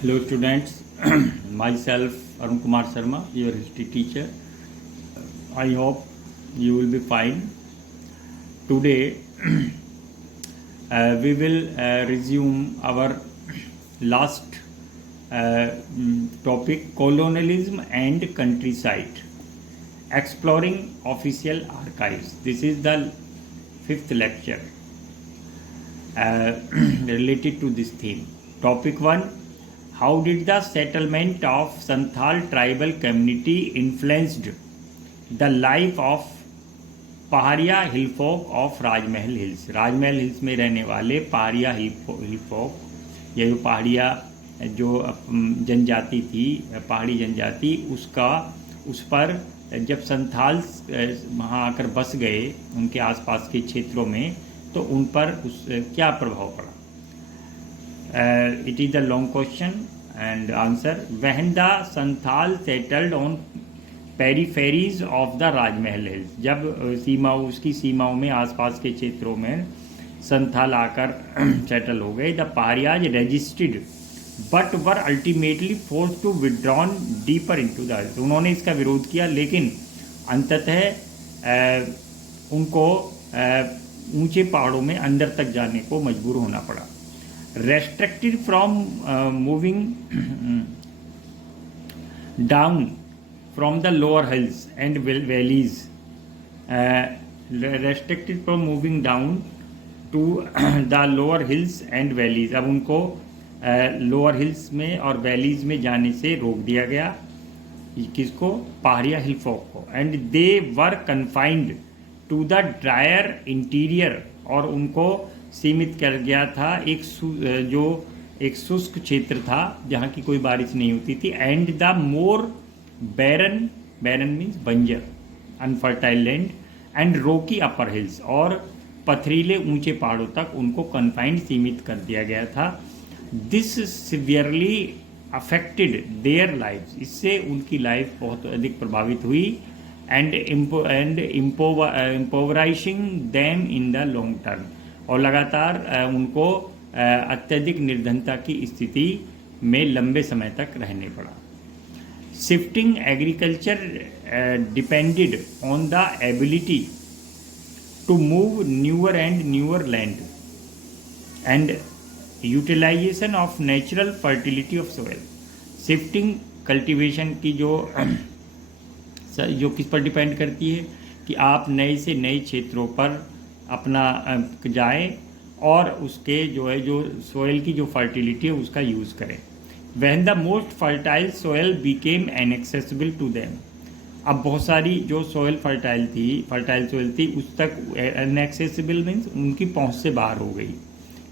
Hello students, myself Arun Kumar Sharma, your history teacher. I hope you will be fine. Today we will resume our last topic, colonialism and countryside, exploring official archives. This is the fifth lecture related to this theme. Topic 1, how did the settlement of Santhal tribal community influenced the life of Pahariya hill folk of Rajmahal hills? Rajmahal hills में रहने वाले पहाड़िया hill फोक, ये जो पहाड़िया जो जनजाति थी, पहाड़ी जनजाति, उस पर जब संथाल वहाँ आकर बस गए उनके आसपास के क्षेत्रों में, तो उन पर क्या प्रभाव पड़ा? It is a long question and answer. When the Santhal settled on peripheries of the Rajmahal hills, जब उसकी सीमाओं में आसपास के क्षेत्रों में संथाल आकर सेटल हो गए, the Paharias resisted but were ultimately forced to withdrawn deeper into the earth. उन्होंने इसका विरोध किया, लेकिन अंततः उनको ऊंचे पहाड़ों में अंदर तक जाने को मजबूर होना पड़ा. Restricted from moving down from the lower hills and valleys, restricted from moving down to the lower hills and valleys. अब उनको lower hills में और valleys में जाने से रोक दिया गया. किसको? पहाड़िया हिल फोक को. and they were confined to the drier interior, और उनको सीमित कर गया था एक शुष्क क्षेत्र था जहाँ की कोई बारिश नहीं होती थी. and the more barren means बंजर, अनफर्टाइल लैंड, एंड रोकी अपर हिल्स, और पथरीले ऊंचे पहाड़ों तक उनको कन्फाइंड, सीमित कर दिया गया था. This severely affected their life, इससे उनकी लाइफ बहुत अधिक प्रभावित हुई. And impoverishing them in the long term, और लगातार उनको अत्यधिक निर्धनता की स्थिति में लंबे समय तक रहने पड़ा. Shifting agriculture depended on the ability to move newer and newer land and utilization of natural fertility of soil. Shifting cultivation की जो किस पर डिपेंड करती है कि आप नए से नए क्षेत्रों पर अपना जाएं और उसके जो सोयल की जो फर्टिलिटी है उसका यूज़ करें. When the most fertile soil became inaccessible to them, अब बहुत सारी जो सोयल फर्टाइल सोयल थी उस तक inaccessible मीन्स उनकी पहुंच से बाहर हो गई,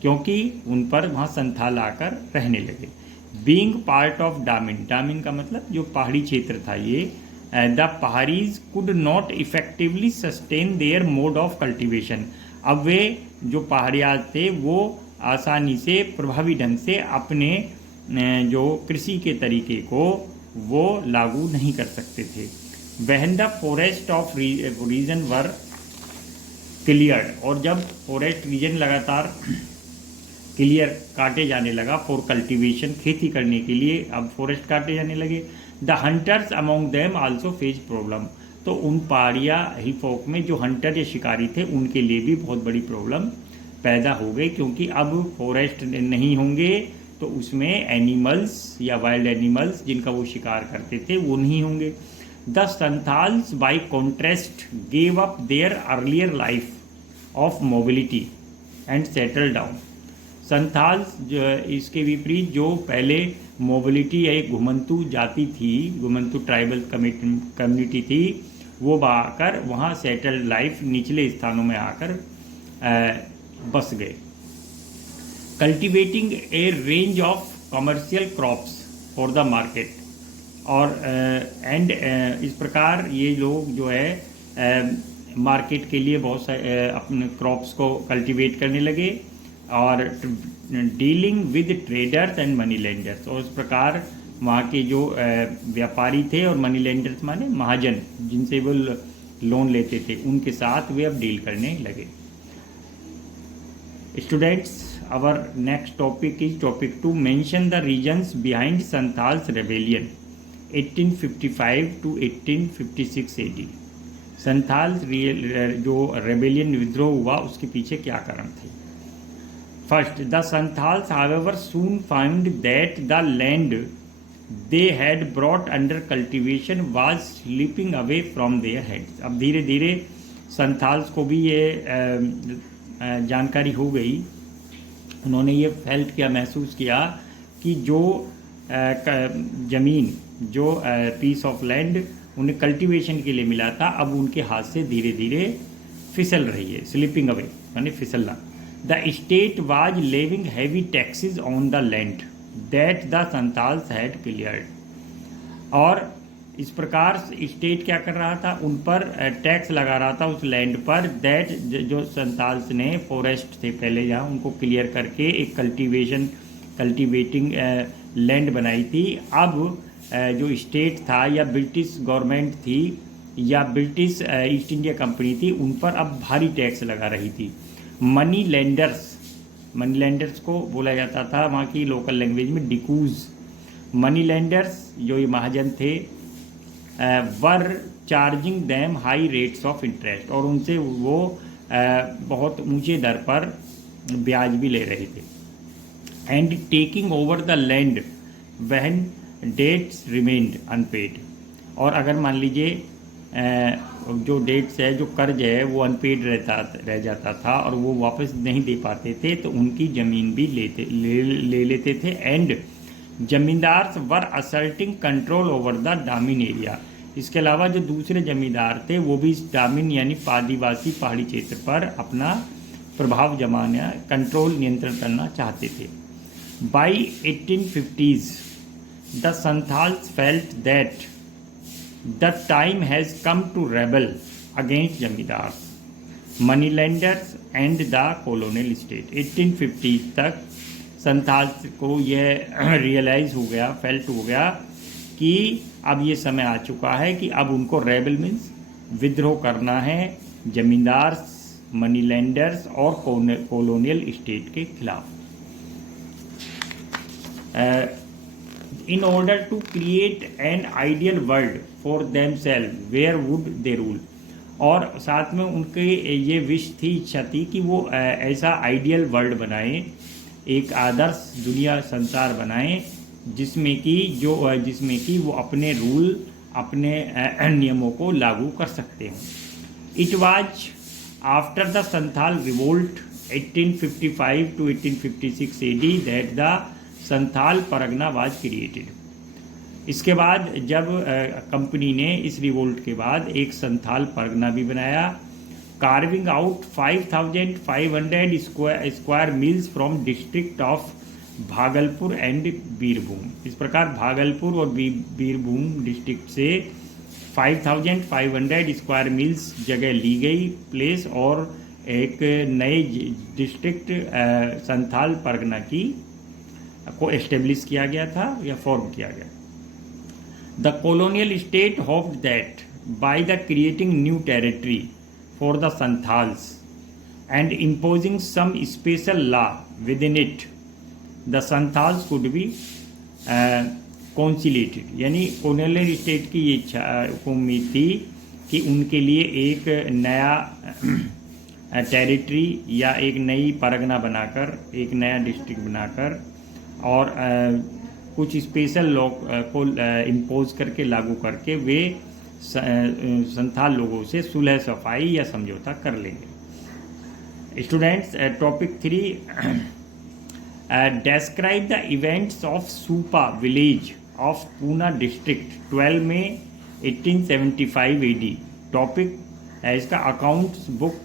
क्योंकि उन पर वहाँ संथाल आकर रहने लगे. Being part of डामिन का मतलब जो पहाड़ी क्षेत्र था, ये the pahadis could not effectively sustain their mode of cultivation. अब वे जो पहाड़िया थे वो आसानी से, प्रभावी ढंग से अपने जो कृषि के तरीके को वो लागू नहीं कर सकते थे. When the forest of region were cleared, और जब फॉरेस्ट रीजन लगातार क्लियर काटे जाने लगा फॉर कल्टीवेशन, खेती करने के लिए अब फॉरेस्ट काटे जाने लगे. The hunters among them also face problem, तो उन पहाड़िया हिल फोक में जो हंटर या शिकारी थे उनके लिए भी बहुत बड़ी प्रॉब्लम पैदा हो गई, क्योंकि अब फॉरेस्ट नहीं होंगे तो उसमें एनिमल्स या वाइल्ड एनिमल्स जिनका वो शिकार करते थे वो नहीं होंगे. The Santhals by contrast gave up their earlier life of mobility and settle down. Santhals इसके विपरीत जो पहले मोबिलिटी या एक घुमंतु जाति थी, घुमंतु ट्राइबल कम्युनिटी थी, वो आकर वहाँ सेटल्ड लाइफ निचले स्थानों में आकर बस गए. Cultivating A range of commercial crops for the market, और इस प्रकार ये लोग जो है मार्केट के लिए बहुत सारे अपने क्रॉप्स को कल्टिवेट करने लगे, और dealing with traders and money lenders, और इस प्रकार वहाँ के जो व्यापारी थे और मनी लेंडर्स माने महाजन जिनसे वो लोन लेते थे, उनके साथ वे अब डील करने लगे. Students, our next topic is topic 2. Mention the reasons behind Santhal's rebellion 1855 to 1856 AD. Santhal जो रेबेलियन विद्रोह हुआ उसके पीछे क्या कारण थे? First, the Santhals however soon found that the land they had brought under cultivation was sleeping away from their heads. अब धीरे धीरे संथाल्स को भी ये जानकारी हो गई, उन्होंने ये फेल्ट किया, महसूस किया कि जो ज़मीन, जो पीस ऑफ लैंड उन्हें कल्टीवेशन के लिए मिला था, अब उनके हाथ से धीरे धीरे फिसल रही है, स्लिपिंग अवे यानी फिसलना. The state was levying heavy taxes on the land that the Santhals had cleared. और इस प्रकार स्टेट क्या कर रहा था, उन पर टैक्स लगा रहा था उस लैंड पर दैट जो संथाल्स ने फॉरेस्ट थे पहले जहाँ उनको क्लियर करके एक कल्टीवेटिंग लैंड बनाई थी. अब जो स्टेट था या ब्रिटिश गवर्नमेंट थी या ब्रिटिश ईस्ट इंडिया कंपनी थी, उन पर अब भारी टैक्स लगा रही थी. मनी लैंडर्स को बोला जाता था वहाँ की लोकल लैंग्वेज में डिकूज. मनी लैंडर्स जो ये महाजन थे वर charging them high rates of interest, और उनसे वो बहुत ऊंचे दर पर ब्याज भी ले रहे थे. And taking over the land when debts remained unpaid. और अगर मान लीजिए जो डेट्स है, जो कर्ज है वो अनपेड रह जाता था और वो वापस नहीं दे पाते थे, तो उनकी ज़मीन भी ले लेते थे. And zamindars were asserting control over the Damin area. इसके अलावा जो दूसरे जमींदार थे वो भी इस डामिन यानी आदिवासी पहाड़ी क्षेत्र पर अपना प्रभाव जमाना, कंट्रोल, नियंत्रण करना चाहते थे. By 1850s the Santhals felt that the time has come to rebel against zamindars, moneylenders and the colonial state. 1850 तक संथाल्स को यह रियलाइज हो गया, फेल्ट हो गया कि अब ये समय आ चुका है कि अब उनको रेबल मीन्स विद्रोह करना है जमींदार, मनी लैंडर्स और कॉलोनियल स्टेट के खिलाफ. In order to create an ideal world for themselves, where would they rule? और साथ में उनके ये विश थी, इच्छा थी कि वो ऐसा आइडियल वर्ल्ड बनाएं, एक आदर्श दुनिया संसार बनाएं जिसमें कि वो अपने रूल, अपने नियमों को लागू कर सकते हों. It was after the Santhal revolt 1855 to 1856 AD that the Santhal Pargana was created. इसके बाद जब कंपनी ने इस रिवोल्ट के बाद एक संथाल परगना भी बनाया, carving out 5500 square meals from district of Bhagalpur and Birbhum. इस प्रकार भागलपुर और बीरभूम डिस्ट्रिक्ट से 5500 स्क्वायर मील्स जगह ली गई प्लेस, और एक नए डिस्ट्रिक्ट संथाल परगना को एस्टेब्लिश किया गया था या फॉर्म किया गया. The colonial state hoped that by the creating new territory for the Santhals and imposing some special law within it the Santhals could be conciliated. यानी कॉलोनियल स्टेट की ये इच्छा को उम्मीद थी कि उनके लिए एक नया टेरिटरी या एक नई परगना बनाकर, एक नया डिस्ट्रिक्ट बनाकर और कुछ स्पेशल लॉ को इम्पोज करके, लागू करके वे संथाल लोगों से सुलह सफाई या समझौता कर लेंगे. Students, topic 3, describe the events of Supa village of Pune district 12 May 1875 AD. Topic है इसका अकाउंट्स बुक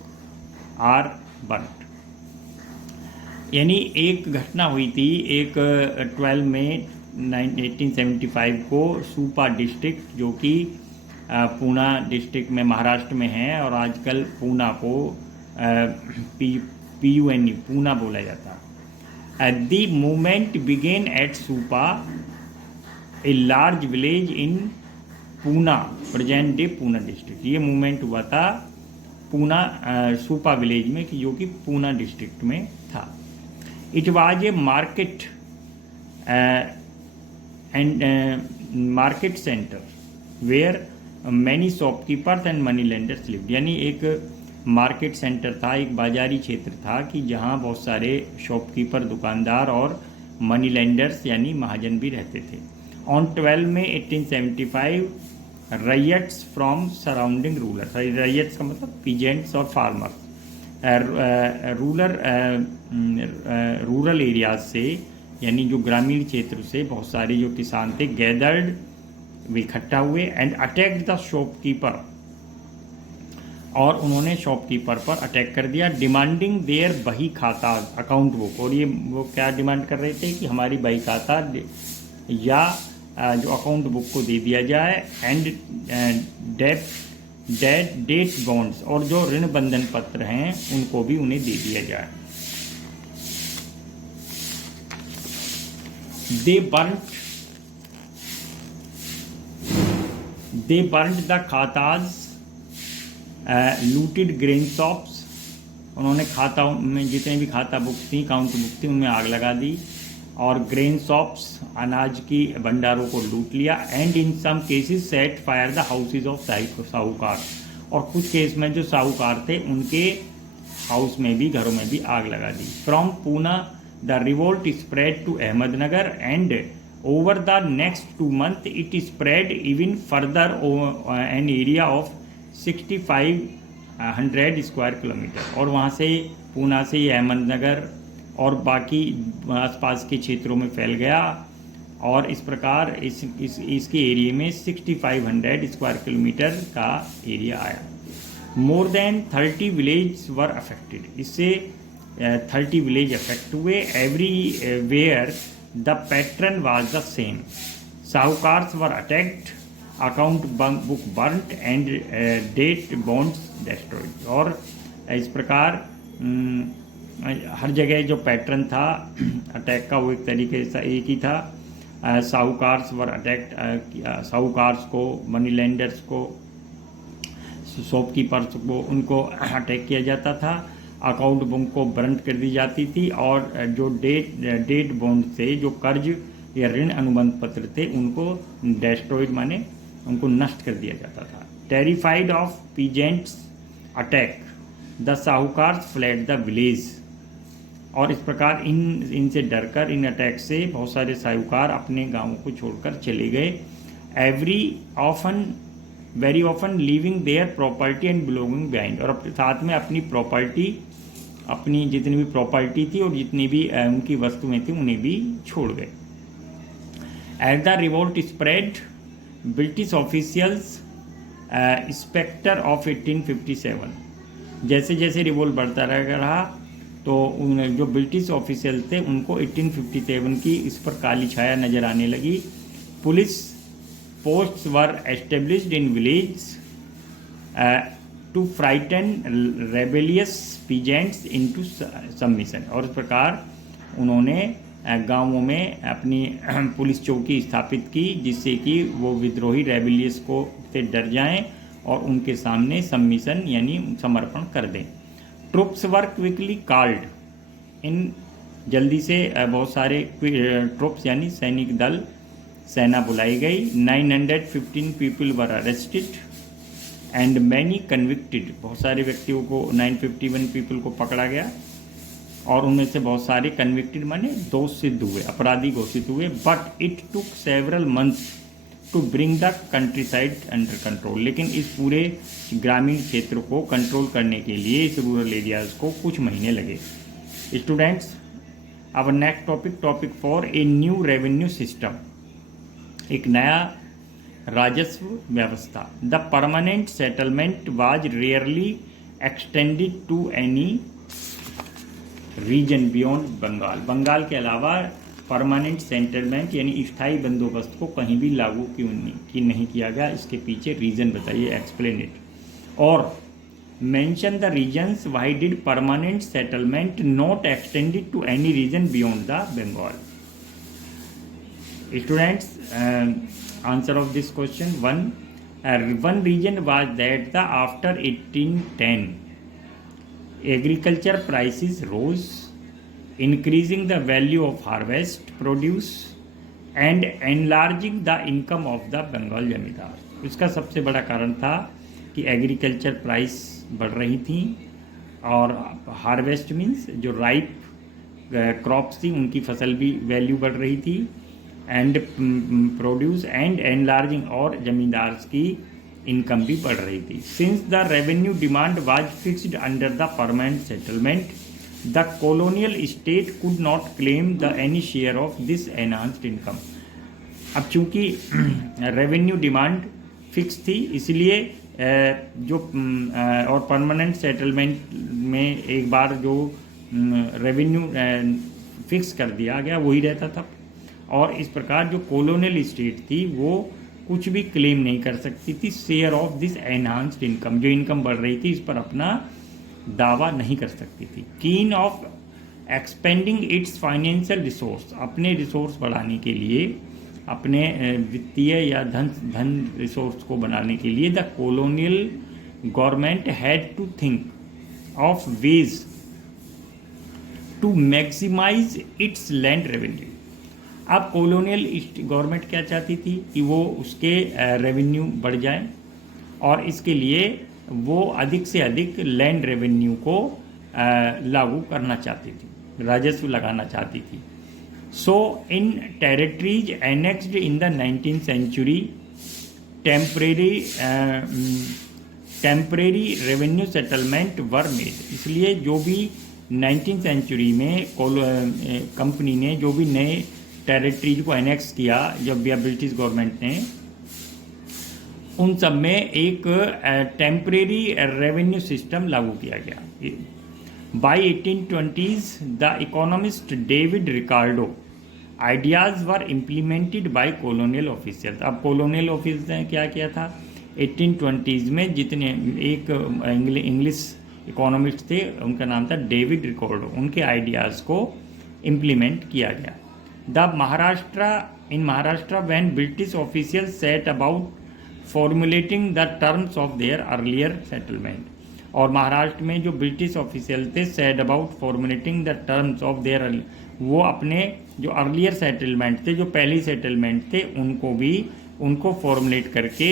आर बर्ट. यानी एक घटना हुई थी, एक 12 मई 1875 को सूपा डिस्ट्रिक्ट जो कि पूना डिस्ट्रिक्ट में महाराष्ट्र में है और आजकल पूना को PUNE पूना बोला जाता है. द मूवमेंट बिगेन एट सूपा, a large village in Poona, present day Poona district. ये मूवमेंट हुआ था पूना सूपा विलेज में जो कि पूना डिस्ट्रिक्ट में था. It was a market and market center where many shopkeepers and money lenders lived. यानी एक मार्केट सेंटर था, एक बाजारी क्षेत्र था कि जहाँ बहुत सारे शॉपकीपर, दुकानदार और मनी लेंडर्स यानी महाजन भी रहते थे. On 12 May 1875 ryots from surrounding rural, ryots का मतलब पीजेंट्स और फार्मर्स, रूरल एरियाज से यानी जो ग्रामीण क्षेत्र से बहुत सारे जो किसान थे गैदर्ड, वे इकट्ठा हुए एंड अटैक्ड द शॉपकीपर, और उन्होंने शॉपकीपर पर अटैक कर दिया. डिमांडिंग देयर बही खाता अकाउंट बुक, और ये वो क्या डिमांड कर रहे थे कि हमारी बही खाता या जो अकाउंट बुक को दे दिया जाए, एंड डेट बॉन्ड्स, और जो ऋण बंधन पत्र हैं उनको भी उन्हें दे दिया जाए. They burned the khatas, looted grain shops, उन्होंने खाता में जितने भी खाता बुक थी, अकाउंट बुक थी, उनमें आग लगा दी, और ग्रेन शॉप्स, अनाज की भंडारों को लूट लिया. And in some cases set fire the houses of sahukar, और कुछ केस में जो साहूकार थे उनके हाउस में भी, घरों में भी आग लगा दी. From Poona the revolt spread to Ahmednagar and over the next 2 months it spread even further an area of 6500 square kilometre, और वहाँ से पूना से अहमदनगर और बाकी आसपास के क्षेत्रों में फैल गया, और इस प्रकार इसके एरिया में 6500 स्क्वायर किलोमीटर का एरिया आया. More than 30 village were affected, इससे 30 विलेज अफेक्ट हुए. Everywhere the pattern was the same. Sahukars were attacked, account book burnt and debt bonds destroyed, और इस प्रकार हर जगह जो पैटर्न था अटैक का वो एक तरीके से एक ही था. साहूकार्स वर अटैक्ड, साहूकार्स को, मनी लेंडर्स को, शॉपकीपर्स को, उनको अटैक किया जाता था. अकाउंट बुक को बर्न कर दी जाती थी, और जो डेट बॉन्ड थे, जो कर्ज या ऋण अनुबंध पत्र थे, उनको डेस्ट्रॉयड माने उनको नष्ट कर दिया जाता था. Terrified of peasants attack the sahukars fled the village, और इस प्रकार इनसे डरकर, इन अटैक से बहुत सारे साहूकार अपने गांवों को छोड़कर चले गए. Very often leaving their property and belonging behind, और साथ में अपनी प्रॉपर्टी, अपनी जितनी भी प्रॉपर्टी थी और जितनी भी उनकी वस्तुएं थी उन्हें भी छोड़ गए. At the revolt spread British officials specter of 1857, जैसे जैसे रिवोल्ट बढ़ता रहा तो उन जो ब्रिटिश ऑफिशियल थे उनको 1857 की इस पर काली छाया नजर आने लगी. Police posts were established in village to frighten rebellious peasants into submission, और इस प्रकार उन्होंने गांवों में अपनी पुलिस चौकी स्थापित की जिससे कि वो विद्रोही रेबेलियस को से डर जाएं और उनके सामने सबमिशन यानी समर्पण कर दें. Troops were quickly called in, जल्दी से बहुत सारे ट्रुप्स यानी सैनिक दल, सेना बुलाई गई. 915 people were arrested and many convicted, बहुत सारे व्यक्तियों को 951 पीपल को पकड़ा गया, और उनमें से बहुत सारे कन्विक्टेड माने दोष सिद्ध हुए, अपराधी घोषित हुए. But it took several months to bring the countryside under control, लेकिन इस पूरे ग्रामीण क्षेत्र को कंट्रोल करने के लिए, इस रूरल एरियाज को कुछ महीने लगे. Students, our next topic 4, a new revenue system, एक नया राजस्व व्यवस्था. The permanent settlement was rarely extended to any region beyond Bengal, Bengal के अलावा परमानेंट सेटलमेंट यानी स्थायी बंदोबस्त को कहीं भी लागू क्यों नहीं किया गया, इसके पीछे रीजन बताइए, एक्सप्लेन इट. और mention the reasons why did permanent settlement not extended to any region beyond the Bengal. Students, answer of this question. one reason was that the after 1810 agriculture prices rose increasing the value of harvest produce and enlarging the income of the Bengal जमींदार। इसका सबसे बड़ा कारण था कि agriculture price बढ़ रही थी और हार्वेस्ट मीन्स जो राइप क्रॉप्स थी उनकी फसल भी वैल्यू बढ़ रही थी, एंड प्रोड्यूस एंड एनलार्जिंग, और जमींदार की इनकम भी बढ़ रही थी। Since the revenue demand was fixed under the permanent settlement, the colonial state could not claim the any share of this enhanced income. अब चूंकि रेवेन्यू डिमांड फिक्स थी, इसलिए जो और परमानेंट सेटलमेंट में एक बार जो रेवेन्यू फिक्स कर दिया गया वही रहता था, और इस प्रकार जो कॉलोनियल स्टेट थी वो कुछ भी क्लेम नहीं कर सकती थी share of this enhanced income, जो इनकम बढ़ रही थी इस पर अपना दावा नहीं कर सकती थी। कीन of expanding it's financial resource, अपने रिसोर्स बढ़ाने के लिए, अपने वित्तीय या धन रिसोर्स को बनाने के लिए, the colonial government had to think of ways to maximize its land revenue. अब कॉलोनियल गवर्नमेंट क्या चाहती थी कि वो उसके रेवेन्यू बढ़ जाए, और इसके लिए वो अधिक से अधिक लैंड रेवेन्यू को लागू करना चाहती थी, राजस्व लगाना चाहती थी। So in territories annexed in the 19th century, temporary revenue settlement were made. इसलिए जो भी 19th सेंचुरी में कंपनी ने जो भी नए टेरिटरीज को एनेक्स किया जब या ब्रिटिश गवर्नमेंट ने, उन सब में एक टेम्परेरी रेवेन्यू सिस्टम लागू किया गया। By 1820s the economist David Ricardo ideas were implemented by colonial officers. अब कॉलोनियल ऑफिसर्स ने क्या किया था 1820s में, जितने एक इंग्लिश इकोनॉमिस्ट थे उनका नाम था डेविड रिकार्डो, उनके आइडियाज़ को इम्प्लीमेंट किया गया। In Maharashtra, when British officials set about formulating the terms of their earlier settlement, और महाराष्ट्र में जो ब्रिटिश ऑफिशियल थे said about formulating the terms of their, वो अपने जो अर्लियर सेटलमेंट थे, जो पहली सेटलमेंट थे, उनको फॉर्मुलेट करके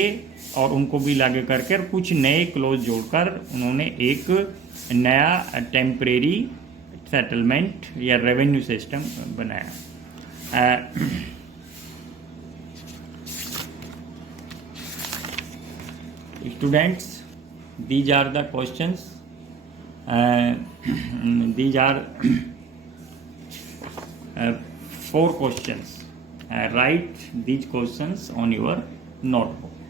और उनको भी लागू करके और कुछ नए क्लोज जोड़कर उन्होंने एक नया टेम्परेरी सेटलमेंट या रेवेन्यू सिस्टम बनाया। Students, these are the questions. These are 4 questions. Write these questions on your notebook.